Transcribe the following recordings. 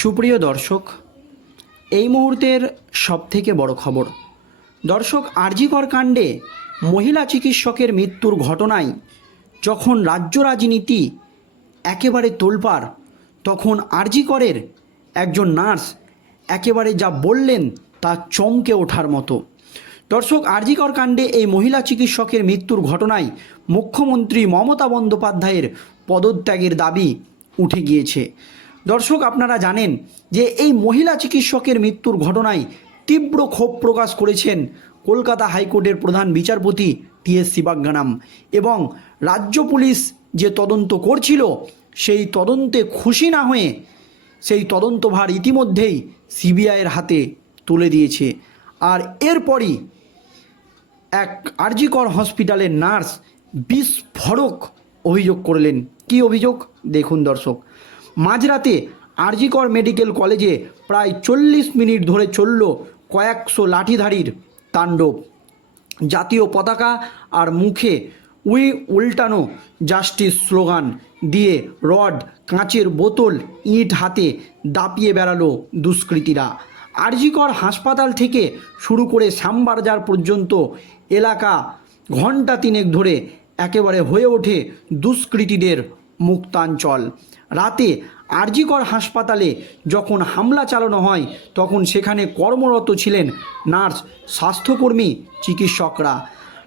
সুপ্রিয় দর্শক, এই মুহূর্তের সবথেকে বড় খবর। দর্শক, আরজিকর কাণ্ডে মহিলা চিকিৎসকের মৃত্যুর ঘটনায় যখন রাজ্য রাজনীতি একেবারে তোলপাড়, তখন আরজিকরের একজন নার্স একেবারে যা বললেন তা চমকে ওঠার মতো। দর্শক, আরজিকর কাণ্ডে এই মহিলা চিকিৎসকের মৃত্যুর ঘটনায় মুখ্যমন্ত্রী মমতা বন্দ্যোপাধ্যায়ের পদত্যাগের দাবি উঠে গিয়েছে। দর্শক, আপনারা জানেন যে এই মহিলা চিকিৎসকের মৃত্যুর ঘটনায় তীব্র ক্ষোভ প্রকাশ করেছেন কলকাতা হাইকোর্টের প্রধান বিচারপতি টি এস এবং রাজ্য পুলিশ যে তদন্ত করছিল, সেই তদন্তে খুশি না হয়ে সেই তদন্তভার ইতিমধ্যেই সিবিআইয়ের হাতে তুলে দিয়েছে। আর এরপরই এক আরজিকর হসপিটালের নার্স বিস্ফোরক অভিযোগ করলেন। কি অভিযোগ? দেখুন দর্শক মাঝরাতে আরজিকর মেডিকেল কলেজে প্রায় চল্লিশ মিনিট ধরে চলল কয়েকশো লাঠিধারীর তাণ্ডব। জাতীয় পতাকা আর মুখে উই উল্টানো জাস্টিস স্লোগান দিয়ে রড, কাঁচের বোতল, ইট হাতে দাপিয়ে বেড়ালো দুষ্কৃতীরা। আরজিকর হাসপাতাল থেকে শুরু করে শ্যামবাজার পর্যন্ত এলাকা ঘণ্টা তিনেক ধরে একেবারে হয়ে ওঠে দুষ্কৃতীদের মুক্তাঞ্চল। রাতে আরজিকর হাসপাতালে যখন হামলা চালানো হয়, তখন সেখানে কর্মরত ছিলেন নার্স, স্বাস্থ্যকর্মী, চিকিৎসকরা।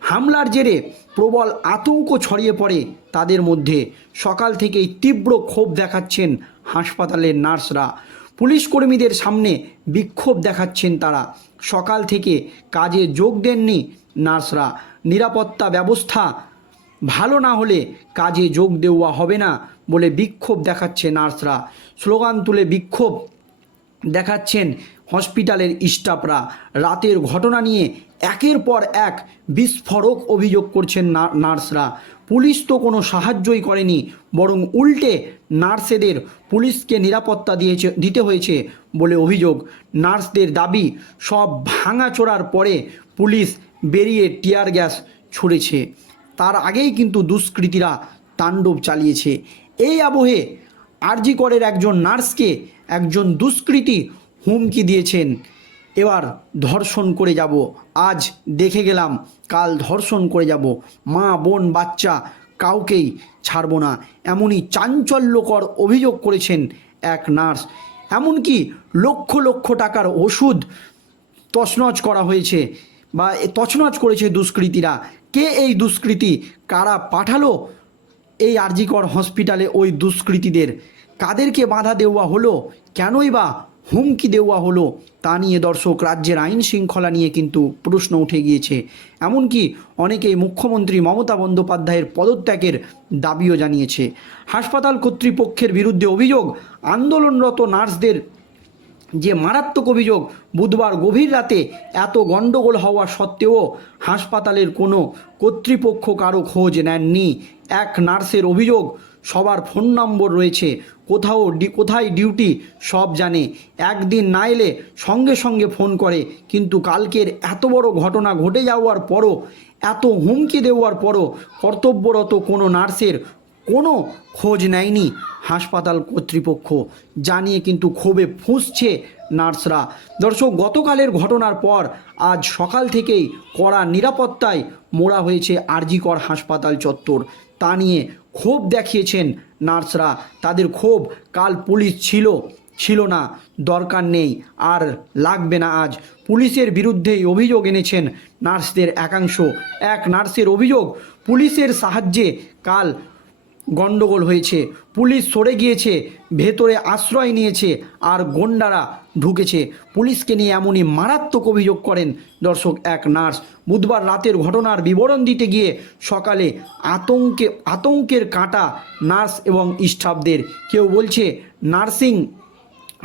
হামলার জেরে প্রবল আতঙ্ক ছড়িয়ে পড়ে তাদের মধ্যে। সকাল থেকেই তীব্র ক্ষোভ দেখাচ্ছেন হাসপাতালের নার্সরা। পুলিশ কর্মীদের সামনে বিক্ষোভ দেখাচ্ছেন তারা। সকাল থেকে কাজে যোগ দেননি নার্সরা। নিরাপত্তা ব্যবস্থা ভালো না হলে কাজে যোগ দেওয়া হবে না। বলে বিক্ষোভ দেখাচ্ছে নার্সরা। স্লোগান তুলে বিক্ষোভ দেখাচ্ছেন হসপিটালের স্টাফরা। রাতের ঘটনা নিয়ে একের পর এক বিস্ফোরক অভিযোগ করছেন নার্সরা। পুলিশ তো কোনো সাহায্যই করেনি, বরং উল্টে নার্সেদের পুলিশকে নিরাপত্তা দিয়েছে দিতে হয়েছে বলে অভিযোগ। নার্সদের দাবি, সব ভাঙা ভাঙাচোরার পরে পুলিশ বেরিয়ে টিয়ার গ্যাস ছুড়েছে। তার আগেই কিন্তু দুষ্কৃতীরা তাণ্ডব চালিয়েছে। এই আবহে আরজি করের একজন নার্সকে একজন দুষ্কৃতী হুমকি দিয়েছেন। এবার ধর্ষণ করে যাব। আজ দেখে গেলাম, কাল ধর্ষণ করে যাব। মা, বোন, বাচ্চা কাউকেই ছাড়ব না। এমনই চাঞ্চল্যকর অভিযোগ করেছেন এক নার্স। এমনকি লক্ষ লক্ষ টাকার ওষুধ তছনছ করা হয়েছে বা তছনছ করেছে দুষ্কৃতীরা। কে এই দুষ্কৃতী? কারা পাঠালো? এই আরজিকর হসপিটালে ওই দুষ্কৃতীদের। কাদেরকে বাধা দেওয়া হলো? কেনই বা হুমকি দেওয়া হলো? তা নিয়ে দর্শক, রাজ্যের আইন শৃঙ্খলা নিয়ে কিন্তু প্রশ্ন উঠে গিয়েছে। এমনকি অনেকেই মুখ্যমন্ত্রী মমতা বন্দ্যোপাধ্যায়ের পদত্যাগের দাবিও জানিয়েছে। হাসপাতাল কর্তৃপক্ষের বিরুদ্ধে অভিযোগ, আন্দোলনরত নার্সদের যে মারাত্মক অভিযোগ বুধবার গভীর রাতে এত গণ্ডগোল হওয়া সত্ত্বেও হাসপাতালের কোনো কর্তৃপক্ষ কারও খোঁজ নেননি। এক নার্সের অভিযোগ, সবার ফোন নম্বর রয়েছে। কোথাও কোথায় ডিউটি, সব জানে। একদিন না এলে সঙ্গে সঙ্গে ফোন করে, কিন্তু কালকের এত বড় ঘটনা ঘটে যাওয়ার পরও, এত হুমকি দেওয়ার পরও কর্তব্যরত কোনো নার্সের কোনো খোঁজ নেয়নি হাসপাতাল কর্তৃপক্ষ। জানিয়ে কিন্তু ক্ষোভে ফুঁসছে নার্সরা। দর্শক, গতকালের ঘটনার পর আজ সকাল থেকেই কড়া নিরাপত্তায় মোড়া হয়েছে আরজিকর হাসপাতাল চত্বর। তা নিয়ে ক্ষোভ দেখিয়েছেন নার্সরা। তাদের ক্ষোভ কাল পুলিশ ছিল ছিল না, দরকার নেই, আর লাগবে না আজ। পুলিশের বিরুদ্ধেই অভিযোগ এনেছেন নার্সদের একাংশ। এক নার্সের অভিযোগ, পুলিশের সাহায্যে কাল গণ্ডগোল হয়েছে। পুলিশ সরে গিয়েছে, ভেতরে আশ্রয় নিয়েছে আর গন্ডারা ঢুকেছে। পুলিশকে নিয়ে এমনই মারাত্মক অভিযোগ করেন দর্শক এক নার্স। বুধবার রাতের ঘটনার বিবরণ দিতে গিয়ে সকালে আতঙ্কে, আতঙ্কের কাঁটা নার্স এবং স্টাফদের। কেউ বলছে, নার্সিং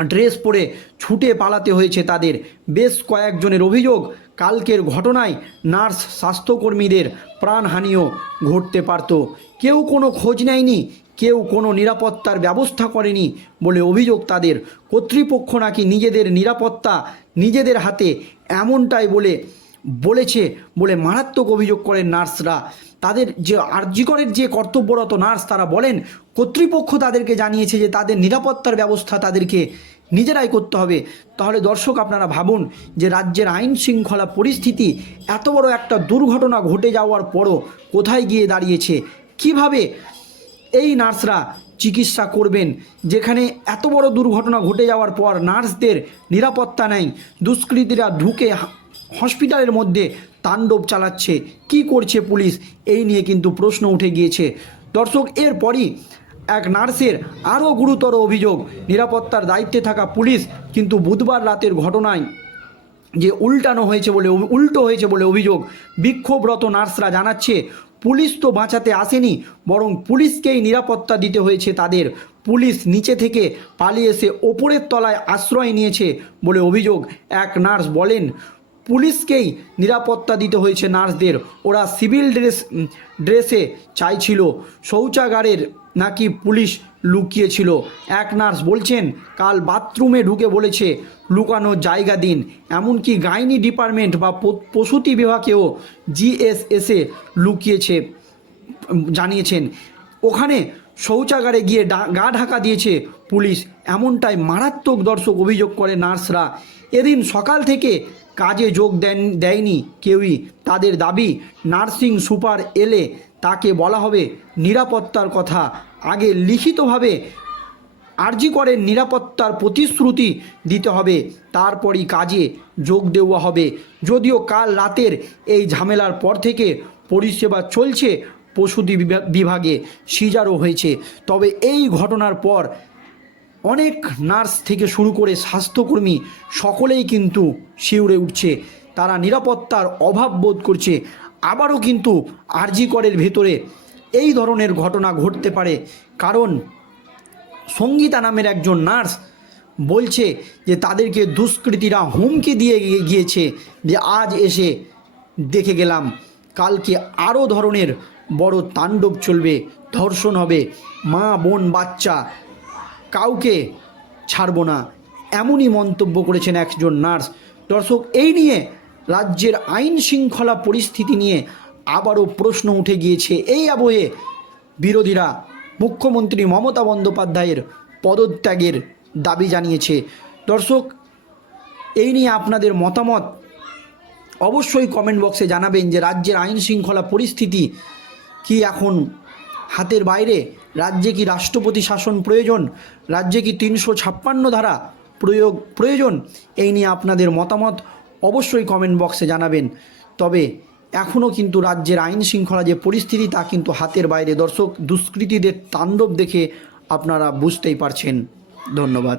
ড্রেস পরে ছুটে পালাতে হয়েছে তাদের। বেশ কয়েকজনের অভিযোগ, কালকের ঘটনায় নার্স স্বাস্থ্যকর্মীদের প্রাণহানিও ঘটতে পারত। কেউ কোনো খোঁজ নেয়নি, কেউ কোনো নিরাপত্তার ব্যবস্থা করেনি বলে অভিযোগ তাদের। কর্তৃপক্ষ নাকি নিজেদের নিরাপত্তা নিজেদের হাতে এমনটাই বলে, বলেছে বলে মারাত্মক অভিযোগ করেন নার্সরা। তাদের যে আর্যিকরের যে কর্তব্যরত নার্স তারা বলেন, কর্তৃপক্ষ তাদেরকে জানিয়েছে যে তাদের নিরাপত্তার ব্যবস্থা তাদেরকে নিজেরাই করতে হবে। তাহলে দর্শক আপনারা ভাবুন যে রাজ্যের আইন শৃঙ্খলা পরিস্থিতি এত বড় একটা দুর্ঘটনা ঘটে যাওয়ার পরও কোথায় গিয়ে দাঁড়িয়েছে? কীভাবে এই নার্সরা চিকিৎসা করবেন? যেখানে এত বড় দুর্ঘটনা ঘটে যাওয়ার পর নার্সদের নিরাপত্তা নেই। দুষ্কৃতীরা ঢুকে হসপিটালের মধ্যে তাণ্ডব চালাচ্ছে। কি করছে পুলিশ? এই নিয়ে কিন্তু প্রশ্ন উঠে গিয়েছে। দর্শক, এরপরই এক নার্সের আরও গুরুতর অভিযোগ, নিরাপত্তার দায়িত্বে থাকা পুলিশ কিন্তু বুধবার রাতের ঘটনায় যে উল্টানো হয়েছে বলে, উল্টো হয়েছে বলে অভিযোগ বিক্ষোভরত নার্সরা জানাচ্ছে। পুলিশ তো বাঁচাতে আসেনি, বরং পুলিশকেই নিরাপত্তা দিতে হয়েছে তাদের। পুলিশ নিচে থেকে পালিয়ে এসে ওপরের তলায় আশ্রয় নিয়েছে বলে অভিযোগ এক নার্স বলেন। পুলিশকেই নিরাপত্তা দিতে হয়েছে নার্সদের। ওরা সিভিল ড্রেস ড্রেসে চাইছিল। শৌচাগারের নাকি পুলিশ লুকিয়েছিল? এক নার্স বলছেন, কাল বাথরুমে ঢুকে বলেছে, লুকানোর জায়গা দিন। এমনকি গাইনি ডিপার্টমেন্ট বা প্রসূতি বিভাগেও জিএসএসে লুকিয়েছে, জানিয়েছেন। ওখানে শৌচাগারে গিয়ে গা ঢাকা দিয়েছে পুলিশ। এমনটাই মারাত্মক দর্শক অভিযোগ করে নার্সরা। এদিন সকাল থেকে কাজে যোগ দেন, দেয়নি কেউই। তাদের দাবি, নার্সিং সুপার এলে তাকে বলা হবে নিরাপত্তার কথা। আগে লিখিতভাবে আরজি করে নিরাপত্তার প্রতিশ্রুতি দিতে হবে। তারপরই কাজে যোগ দেওয়া হবে। যদিও কাল রাতের এই ঝামেলার পর থেকে পরিষেবা চলছে প্রসূতি বিভা- বিভাগে, সিজারও হয়েছে। তবে এই ঘটনার পর অনেক নার্স থেকে শুরু করে স্বাস্থ্যকর্মী সকলেই কিন্তু শিউরে উঠছে। তারা নিরাপত্তার অভাব বোধ করছে। আবারও কিন্তু আরজি করের ভেতরে এই ধরনের ঘটনা ঘটতে পারে। কারণ সঙ্গীতা নামের একজন নার্স বলছে যে তাদেরকে দুষ্কৃতীরা হুমকি দিয়ে গিয়েছে যে আজ এসে দেখে গেলাম, কালকে আরও ধরনের বড় তাণ্ডব চলবে, ধর্ষণ হবে, মা, বোন, বাচ্চা, কাউকে ছাড়বো না। এমনই মন্তব্য করেছেন একজন নার্স। দর্শক, এই নিয়ে রাজ্যের আইন শৃঙ্খলা পরিস্থিতি নিয়ে আবারও প্রশ্ন উঠে গিয়েছে। এই আবহে বিরোধীরা মুখ্যমন্ত্রী মমতা বন্দ্যোপাধ্যায়ের পদত্যাগের দাবি জানিয়েছে। দর্শক, এই নিয়ে আপনাদের মতামত অবশ্যই কমেন্ট বক্সে জানাবেন যে রাজ্যের আইন শৃঙ্খলা পরিস্থিতি কি এখন হাতের বাইরে? রাজ্যে কি রাষ্ট্রপতি শাসন প্রয়োজন? রাজ্যে কি তিনশো ছাপ্পান্ন ধারা প্রয়োগ প্রয়োজন? এই নিয়ে আপনাদের মতামত অবশ্যই কমেন্ট বক্সে জানাবেন। তবে এখনও কিন্তু রাজ্যের আইন শৃঙ্খলা যে পরিস্থিতি তা কিন্তু হাতের বাইরে। দর্শক, দুষ্কৃতীদের তাণ্ডব দেখে আপনারা বুঝতেই পারছেন। ধন্যবাদ।